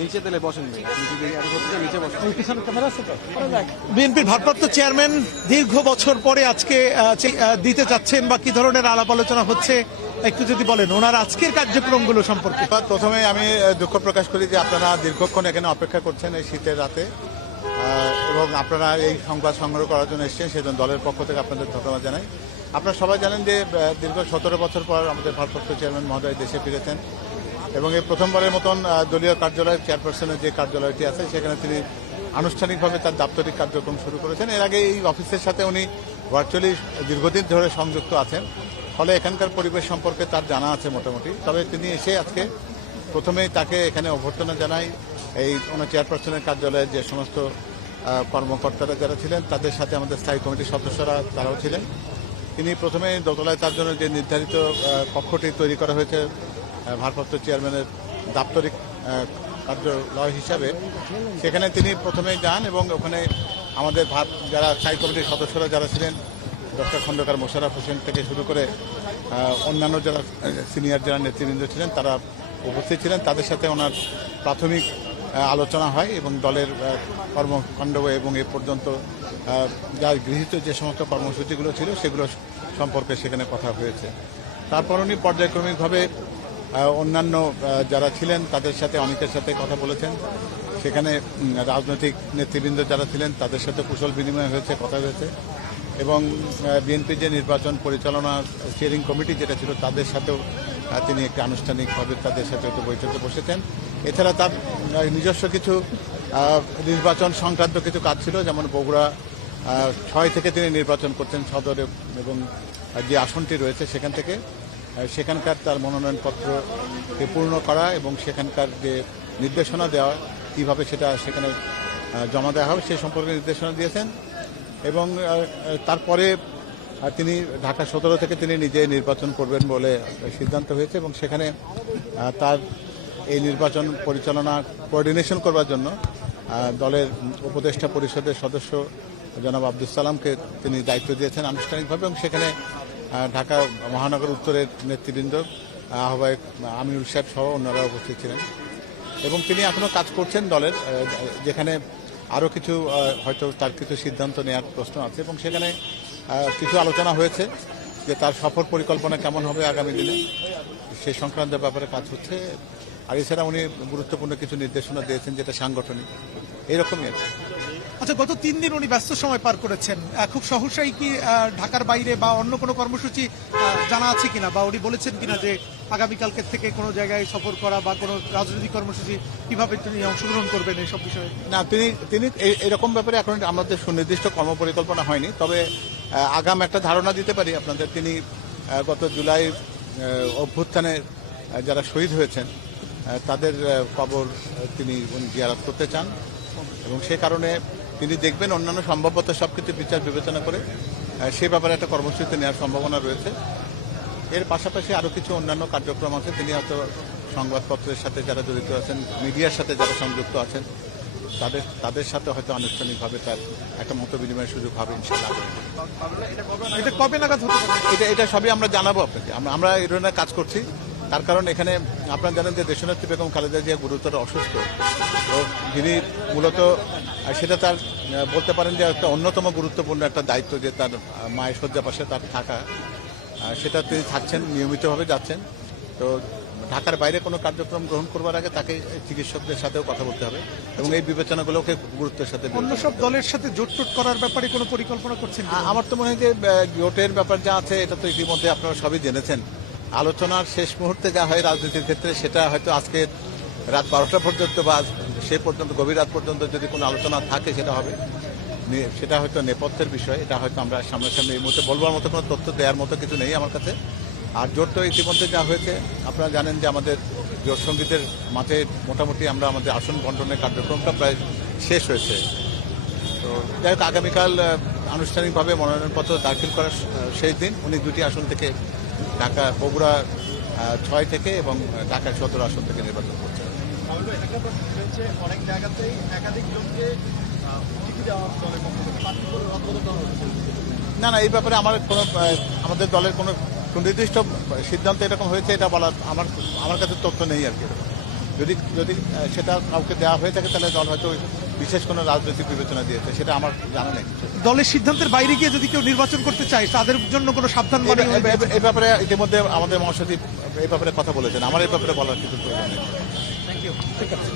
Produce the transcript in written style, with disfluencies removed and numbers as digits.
নিচে তেলে বসেন ভাই, আপনি যদি এত করতে চান নিচে বসেন। বিএনপির ভারপ্রাপ্ত চেয়ারম্যান দীর্ঘ বছর পরে আজকে দিতে যাচ্ছেন বা কি ধরনের আলাপ আলোচনা হচ্ছে একটু যদি বলেন ওনার আজকের কার্যক্রমগুলো সম্পর্কে। প্রথমে আমি দুঃখ প্রকাশ করি যে আপনারা দীর্ঘক্ষণ এখানে অপেক্ষা করছেন এই শীতের রাতে, এবং আপনারা এই সংবাদ সংগ্রহ করার জন্য এসেছেন, সেজন্য দলের পক্ষ থেকে আপনাদের ধন্যবাদ জানাই। আপনারা সবাই জানেন যে দীর্ঘ 17 বছর পর আমাদের ভারপ্রাপ্ত চেয়ারম্যান মহোদয় দেশে ফিরেছেন, এবং এই প্রথমবারের মতন দলীয় কার্যালয়ের চেয়ারপারসনের যে কার্যালয়টি আছে সেখানে তিনি আনুষ্ঠানিকভাবে তার দাপ্তরিক কার্যক্রম শুরু করেছেন। এর আগে এই অফিসের সাথে উনি ভার্চুয়ালি দীর্ঘদিন ধরে সংযুক্ত আছেন, ফলে এখানকার পরিবেশ সম্পর্কে তার জানা আছে মোটামুটি। তবে তিনি এসে আজকে প্রথমেই তাকে এখানে অভ্যর্থনা জানাই। এই ওনার চেয়ারপারসনের কার্যালয়ের যে সমস্ত কর্মকর্তারা যারা ছিলেন তাদের সাথে আমাদের স্থায়ী কমিটির সদস্যরা তারাও ছিলেন। তিনি প্রথমে দোতলায় তার জন্য যে নির্ধারিত কক্ষটি তৈরি করা হয়েছে ভারপ্রাপ্ত চেয়ারম্যানের দাপ্তরিক কার্যালয় হিসাবে, সেখানে তিনি প্রথমে যান এবং ওখানে আমাদের যারা স্থায়ী কমিটির সদস্যরা যারা ছিলেন, ডক্টর খন্দকার মোশাররফ হোসেন থেকে শুরু করে অন্যান্য যারা সিনিয়র যারা নেতৃবৃন্দ ছিলেন তারা উপস্থিত ছিলেন। তাদের সাথে ওনার প্রাথমিক আলোচনা হয় এবং দলের কর্মকাণ্ড এবং এ পর্যন্ত যা গৃহীত যে সমস্ত কর্মসূচিগুলো ছিল সেগুলো সম্পর্কে সেখানে কথা হয়েছে। তারপর উনি পর্যায়ক্রমিকভাবে অন্যান্য যারা ছিলেন তাদের সাথে অনেকের সাথে কথা বলেছেন। সেখানে রাজনৈতিক নেতৃবৃন্দ যারা ছিলেন তাদের সাথে কুশল বিনিময় হয়েছে, কথা হয়েছে, এবং বিএনপির যে নির্বাচন পরিচালনা স্টিয়ারিং কমিটি যেটা ছিল তাদের সাথেও তিনি একটি আনুষ্ঠানিকভাবে তাদের সাথে একটু বৈঠকে বসেছেন। এছাড়া তার নিজস্ব কিছু নির্বাচন সংক্রান্ত কিছু কাজ ছিল, যেমন বগুড়া 6 থেকে তিনি নির্বাচন করছেন সদরে, এবং যে আসনটি রয়েছে সেখান থেকে সেখানকার তার মনোনয়নপত্রকে পূর্ণ করা এবং সেখানকার যে নির্দেশনা দেওয়া কীভাবে সেটা সেখানে জমা দেওয়া হবে সে সম্পর্কে নির্দেশনা দিয়েছেন। এবং তারপরে তিনি ঢাকা 17 থেকে তিনি নিজে নির্বাচন করবেন বলে সিদ্ধান্ত হয়েছে, এবং সেখানে তার এই নির্বাচন পরিচালনা কোঅর্ডিনেশন করবার জন্য দলের উপদেষ্টা পরিষদের সদস্য জনাব আব্দুল সালামকে তিনি দায়িত্ব দিয়েছেন আনুষ্ঠানিকভাবে, এবং সেখানে ঢাকা মহানগর উত্তরের নেতৃবৃন্দ আহ্বায়ক আমিনুল সাহেব সহ অন্যরা উপস্থিত ছিলেন। এবং তিনি এখনও কাজ করছেন দলের, যেখানে আরও কিছু হয়তো তার কিছু সিদ্ধান্ত নেওয়ার প্রশ্ন আছে, এবং সেখানে কিছু আলোচনা হয়েছে যে তার সফর পরিকল্পনা কেমন হবে আগামী দিনে, সেই সংক্রান্ত ব্যাপারে কাজ হচ্ছে। আর এছাড়া উনি গুরুত্বপূর্ণ কিছু নির্দেশনা দিয়েছেন যেটা সাংগঠনিক, এইরকমই আছে। আচ্ছা, গত 3 দিন উনি ব্যস্ত সময় পার করেছেন, খুব সহসাই কি ঢাকার বাইরে বা অন্য কোনো কর্মসূচি জানা আছে কিনা, বা উনি বলেছেন কিনা যে আগামীকালকে থেকে কোনো জায়গায় সফর করা বা কোনো রাজনৈতিক কর্মসূচি কিভাবে তিনি অংশগ্রহণ করবেন এইসব বিষয়ে? না, তিনি এরকম ব্যাপারে এখন আমাদের সুনির্দিষ্ট কর্মপরিকল্পনা হয়নি, তবে আগাম একটা ধারণা দিতে পারি আপনাদের। তিনি গত জুলাই অভ্যুত্থানে যারা শহীদ হয়েছেন তাদের কবর তিনি জিয়ারত করতে চান, এবং সে কারণে তিনি দেখবেন অন্যান্য সম্ভাব্যতা সব কিছু বিচার বিবেচনা করে সে ব্যাপারে একটা কর্মসূচি নেওয়ার সম্ভাবনা রয়েছে। এর পাশাপাশি আরও কিছু অন্যান্য কার্যক্রম আছে। তিনি হয়তো সংবাদপত্রের সাথে যারা জড়িত আছেন, মিডিয়ার সাথে যারা সংযুক্ত আছেন তাদের সাথে হয়তো আনুষ্ঠানিকভাবে তার একটা মত বিনিময়ের সুযোগ হবে ইনশাআল্লাহ। এটা কবে নাগাদ হতে পারে? এটা সবই আমরা জানাবো আপনাকে। আমরা এই ধরনের কাজ করছি, তার কারণ এখানে আপনারা জানেন যে দেশনেত্রী বেগম খালেদা জিয়া গুরুতর অসুস্থ, তো যিনি মূলত সেটা তার বলতে পারেন যে একটা অন্যতম গুরুত্বপূর্ণ একটা দায়িত্ব যে তার মায়ের শয্যা পাশে তার থাকা, সেটা তিনি থাকছেন, নিয়মিতভাবে যাচ্ছেন। তো ঢাকার বাইরে কোনো কার্যক্রম গ্রহণ করবার আগে তাকে চিকিৎসকদের সাথেও কথা বলতে হবে, এবং এই বিবেচনাগুলোকে গুরুত্বের সাথে। অন্য সব দলের সাথে জোট করার ব্যাপারে কোনো পরিকল্পনা করছেন? আমার তো মনে হয় যে জোটের ব্যাপার যা আছে এটা তো ইতিমধ্যে আপনারা সবই জেনেছেন। আলোচনার শেষ মুহূর্তে যা হয় রাজনীতির ক্ষেত্রে সেটা হয়তো আজকে রাত 12টা পর্যন্ত বা সে পর্যন্ত গভীর রাত পর্যন্ত যদি কোনো আলোচনা থাকে সেটা হবে, সেটা হয়তো নেপথ্যের বিষয়। এটা হয়তো আমরা সামনাসামনি এই মুহূর্তে বলবার মতো কোনো তথ্য দেওয়ার মতো কিছু নেই আমার কাছে। আর জোট তো ইতিমধ্যে যা হয়েছে আপনারা জানেন যে আমাদের জোট সঙ্গীতের মাঝে মোটামুটি আমরা আমাদের আসন বন্টনের কার্যক্রমটা প্রায় শেষ হয়েছে। তো যাই হোক, আগামীকাল আনুষ্ঠানিকভাবে মনোনয়নপত্র দাখিল করার শেষ দিন উনি 2টি আসন থেকে ঢাকা বগুড়া 6 থেকে এবং ঢাকা 17 আসন থেকে নির্বাচন করছেন। অনেক জায়গাতেই একাধিক লোককে না, এই ব্যাপারে আমাদের দলের কোনো সুনির্দিষ্ট সিদ্ধান্ত এরকম হয়েছে এটা বলার আমার কাছে তথ্য নেই আর কি। যদি যদি সেটা কাউকে দেওয়া হয়ে থাকে তাহলে দল হয়তো বিশেষ কোনো রাজনৈতিক বিবেচনা দিয়েছে, সেটা আমার জানা নেই। দলের সিদ্ধান্তের বাইরে গিয়ে যদি কেউ নির্বাচন করতে চায় তাদের জন্য কোনো সাবধান বাণী এই ব্যাপারে ইতিমধ্যে আমাদের মহাসচিব এই ব্যাপারে কথা বলেছেন, আমার এই ব্যাপারে বলার কিছু প্রয়োজন নেই। ঠিক আছে।